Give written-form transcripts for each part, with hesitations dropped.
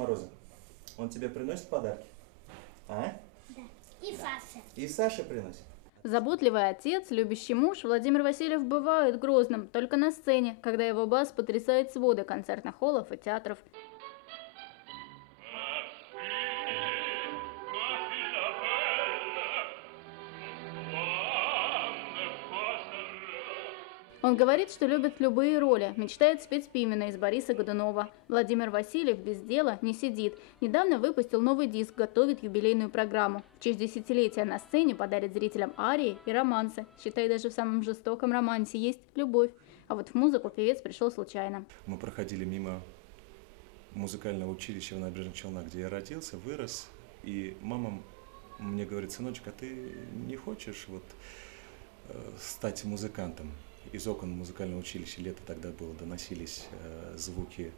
Мороза, он тебе приносит подарки? А? Да. И Саша. И Саша приносит? Заботливый отец, любящий муж, Владимир Васильев бывает грозным только на сцене, когда его бас потрясает своды концертных холлов и театров. Он говорит, что любит любые роли, мечтает спеть Пимена из Бориса Годунова. Владимир Васильев без дела не сидит. Недавно выпустил новый диск, готовит юбилейную программу. В честь десятилетия на сцене подарит зрителям арии и романсы. Считай, даже в самом жестоком романсе есть любовь. А вот в музыку певец пришел случайно. Мы проходили мимо музыкального училища в Набережных Челнах, где я родился, вырос. И мама мне говорит: сыночек, а ты не хочешь стать музыкантом? Из окон музыкального училища, лето тогда было, доносились звуки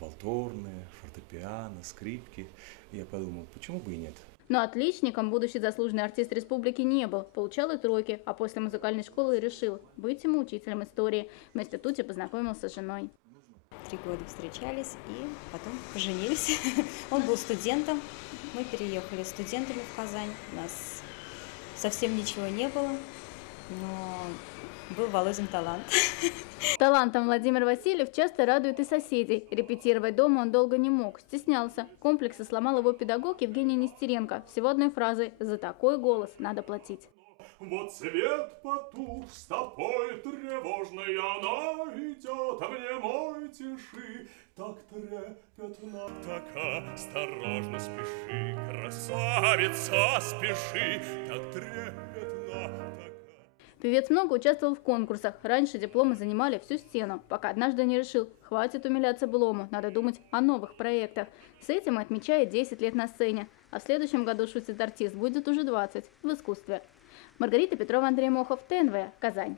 валторны, фортепиано, скрипки. И я подумал, почему бы и нет. Но отличником будущий заслуженный артист республики не был, получал и тройки, а после музыкальной школы решил быть ему учителем истории. В институте познакомился с женой. 3 года встречались и потом поженились. Он был студентом, мы переехали студентами в Казань, у нас совсем ничего не было, но был Володин талант. Талантом Владимир Васильев часто радует и соседей. Репетировать дома он долго не мог, стеснялся. Комплексы сломал его педагог Евгений Нестеренко. Всего одной фразой: «За такой голос надо платить». Вот свет потух, с тобой тревожной она идет, а мне мой тиши так трепетно. Так осторожно спеши, красавица, спеши, так трепетно. Певец много участвовал в конкурсах. Раньше дипломы занимали всю стену, пока однажды не решил: хватит умиляться былому, надо думать о новых проектах. С этим отмечает 10 лет на сцене. А в следующем году, шутит артист, будет уже 20 в искусстве. Маргарита Петрова, Андрей Мохов, ТНВ, Казань.